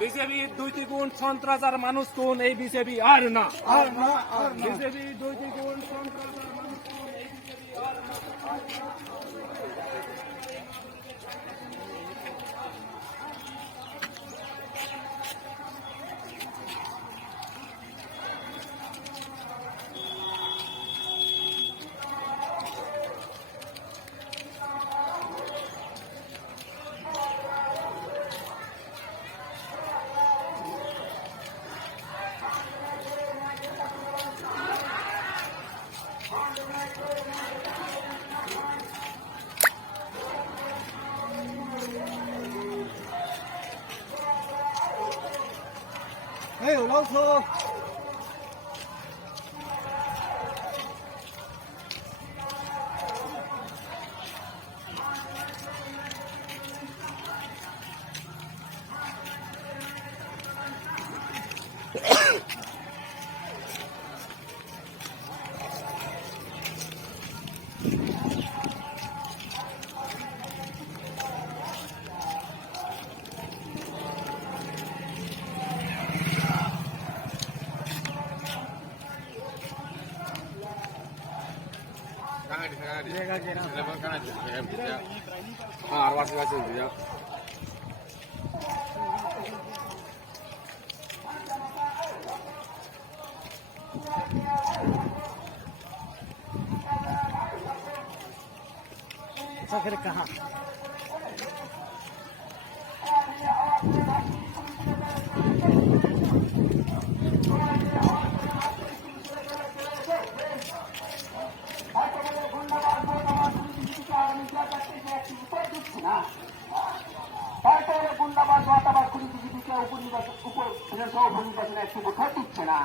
বিজেপির 2 গুণ সন্ত্রাস আর মানুষ কোন এই বিজেপি আর না বিজেপি 2 গুণ সন্ত্রাস আর মানুষ কোন এই বিজেপি আর না Hey, Alonso! अच्छा फिर कहाँ গুন্ডাবাদ মতাবাদ করি বিজেপিকে উপনির্বাচন একটু ভোট দিচ্ছে না